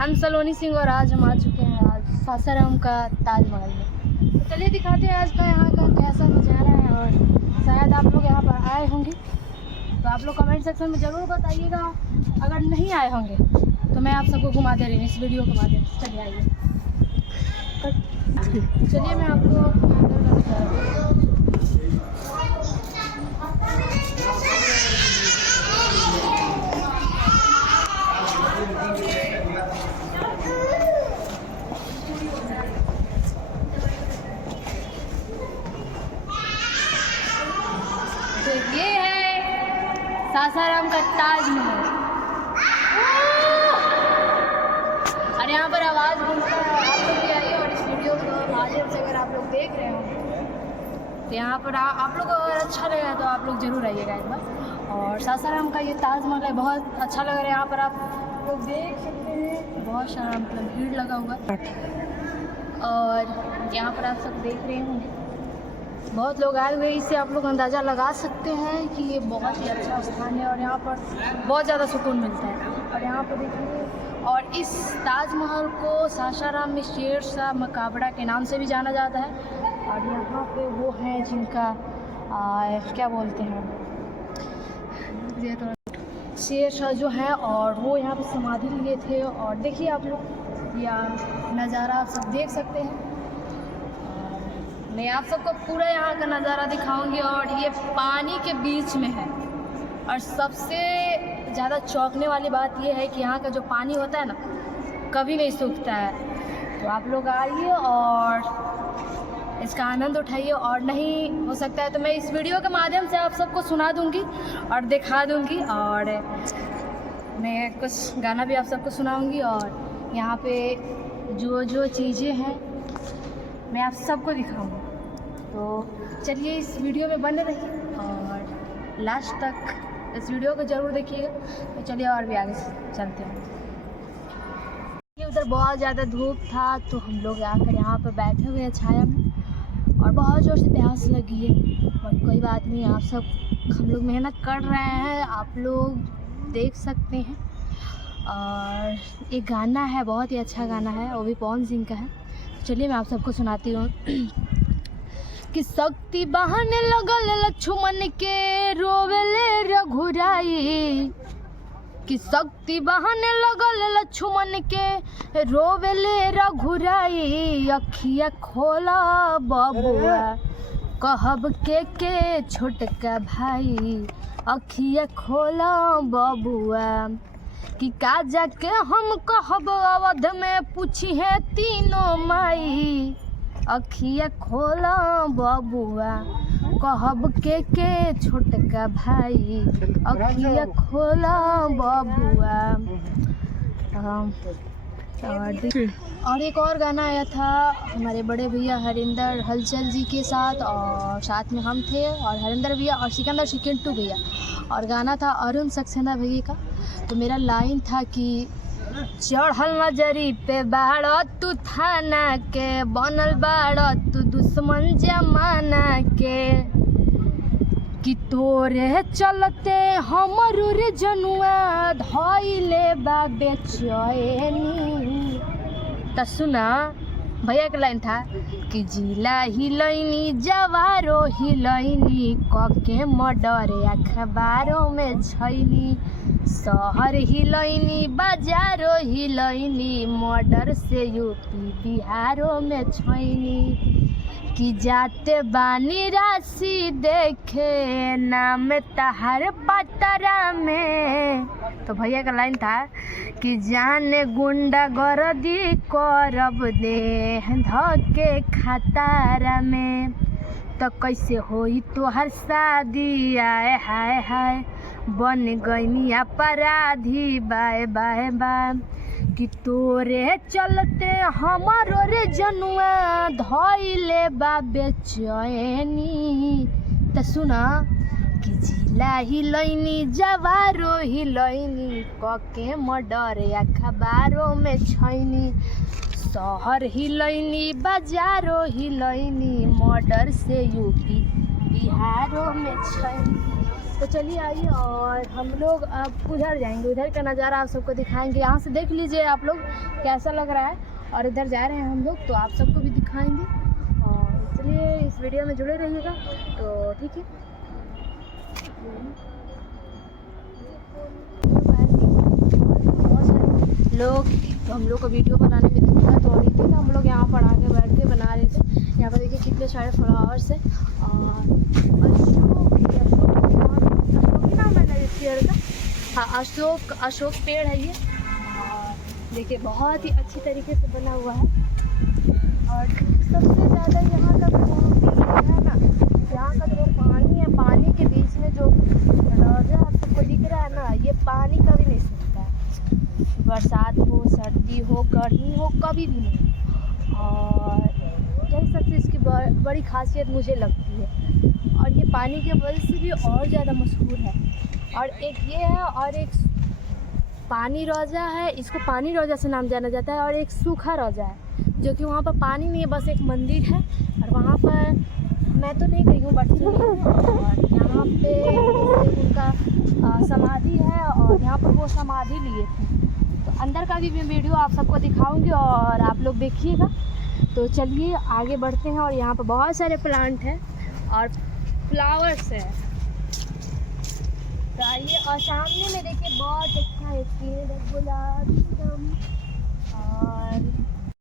हम सलोनी सिंह और आज हम आ चुके हैं आज सासाराम का ताजमहल में। तो चलिए दिखाते हैं आज का यहाँ का कैसा नज़ारा है और शायद आप लोग यहाँ पर आए होंगे तो आप लोग कमेंट सेक्शन में ज़रूर बताइएगा। अगर नहीं आए होंगे तो मैं आप सबको घुमा दे रही हूँ इस वीडियो को घुमा दे। चलिए आइए, चलिए मैं आपको तो ये है सासाराम का ताजमहल और यहाँ पर आवाज़ गूंजता है। आप लोग भी आइए और इस वीडियो को माध्यम से अगर आप लोग देख रहे हो तो यहाँ पर आप लोग को अगर अच्छा लगेगा तो आप लोग ज़रूर आइएगा एक बार। और सासाराम का ये ताजमहल है, बहुत अच्छा लग रहा है। यहाँ पर आप लोग देख सकते हैं बहुत सारा मतलब भीड़ लगा हुआ है और यहाँ पर आप सब देख रहे होंगे बहुत लोग आए हुए। इससे आप लोग अंदाज़ा लगा सकते हैं कि ये बहुत ही अच्छा स्थान है और यहाँ पर बहुत ज़्यादा सुकून मिलता है। और यहाँ पर देखिए, और इस ताजमहल को सासाराम में शेर शाह मकबरा के नाम से भी जाना जाता है। और यहाँ पे वो हैं जिनका क्या बोलते हैं, ये तो शेर शाह जो है और वो यहाँ पे समाधि लिए थे। और देखिए आप लोग या नज़ारा आप सब देख सकते हैं। मैं आप सबको पूरा यहाँ का नज़ारा दिखाऊंगी और ये पानी के बीच में है। और सबसे ज़्यादा चौंकने वाली बात ये है कि यहाँ का जो पानी होता है ना कभी नहीं सूखता है। तो आप लोग आइए और इसका आनंद उठाइए। और नहीं हो सकता है तो मैं इस वीडियो के माध्यम से आप सबको सुना दूंगी और दिखा दूंगी और मैं कुछ गाना भी आप सबको सुनाऊंगी। और यहाँ पे जो चीज़ें हैं मैं आप सबको दिखाऊंगी। तो चलिए इस वीडियो में बने रहिए और लास्ट तक इस वीडियो को ज़रूर देखिएगा। तो चलिए और भी आगे चलते हैं। उधर बहुत ज़्यादा धूप था तो हम लोग आकर यहाँ पर बैठे हुए हैं छाया में और बहुत ज़ोर से प्यास लगी है। और कोई बात नहीं, आप सब हम लोग मेहनत कर रहे हैं, आप लोग देख सकते हैं। और एक गाना है, बहुत ही अच्छा गाना है, वो भी पवन सिंह का है। चलिए मैं आप सबको सुनाती हूँ कि शक्ति बहाने लगल लक्ष्मण के रोवेले रघुराई, कि शक्ति बहाने लगल लक्ष्मण के रोवेले रघुराई। अखिया खोला बबुआ कहब के छोटका भाई, अखिया खोला बबुआ कि का जाके हम कहब अवध में पूछी है तीनों माई। अखिया खोला बबुआ कहब के छोटका भाई, अखिया खोला बबुआ। और एक और गाना आया था हमारे बड़े भैया हरिंदर हलचल जी के साथ और साथ में हम थे और हरिंदर भैया और सिकंदर सिकिंटू भैया। और गाना था अरुण सक्सेना भैया का। तो मेरा लाइन था कि चढ़ल नजरी पे बाड़ तू थाना के, बनल बाड़ तू दुश्मन जमाना के, कि तोरे चलते हमरो रे जनुआ धइले बा बेचैनी। त सुना भैया का लाइन था कि जिला हिलैनी जवारो हिलैनी, कके मर्डर अखबारों में छैनी, शहर हिलैनी बाजारो हिलैनी, मर्डर से यूपी बिहारों में छैनी, कि जाते बानी राशि देखे नाम तहार पतरा में। तो भैया का लाइन था कि जाने गुंडा गर्दी करब दे धके खतारा में, तो कैसे होई तोहर शादी आए हाय हाय, बन गईनी अपराधी बाय बाय बाय, कि तोरे चलते हमारो रे जनुआ धइले बा बेचैनी। त सुना कि जिला हिलैनी जवारो हिलैनी, कके मर्डर अखबारों में छैनी, शहर हिलैनी बाजारो हिलैनी, मर्डर से यूपी बिहारों में छैनी। तो चलिए आइए और हम लोग अब उधर जाएंगे, उधर का नज़ारा आप सबको दिखाएंगे। यहाँ से देख लीजिए आप लोग कैसा लग रहा है, और इधर जा रहे हैं हम लोग तो आप सबको भी दिखाएंगे। और चलिए इस वीडियो में जुड़े रहिएगा, तो ठीक है। लोग तो हम लोग को वीडियो बनाने में दिक्कत हो रही थी, तो हम लोग यहाँ पर आके बैठ के बना रहे थे। यहाँ पर देखिए कितने सारे फ्लावर्स हैं, और अशोक पेड़ है ये। और देखिए बहुत ही अच्छी तरीके से बना हुआ है। और सबसे ज़्यादा यहाँ का है ना, यहाँ का जो पानी है, पानी के बीच में जो रोजा आप सबको दिख रहा है ना, ये पानी कभी नहीं सूखता है, बरसात हो, सर्दी हो, गर्मी हो, कभी भी नहीं। और यही सबसे इसकी बड़ी खासियत मुझे लगती है। और ये पानी के वजह से भी और ज़्यादा मशहूर है। और एक ये है, और एक पानी रोजा है, इसको पानी रोजा से नाम जाना जाता है। और एक सूखा रोजा है, जो कि वहाँ पर पानी नहीं है, बस एक मंदिर है। और वहाँ पर मैं तो नहीं गई हूँ, बट और यहाँ पे उनका समाधि है, और यहाँ पर वो समाधि लिए थे। तो अंदर का भी मैं वीडियो आप सबको दिखाऊंगी और आप लोग देखिएगा। तो चलिए आगे बढ़ते हैं। और यहाँ पर बहुत सारे प्लांट हैं और फ्लावर्स है, तो आइए। और सामने में देखिए बहुत अच्छा है पेड़, गुलाबी और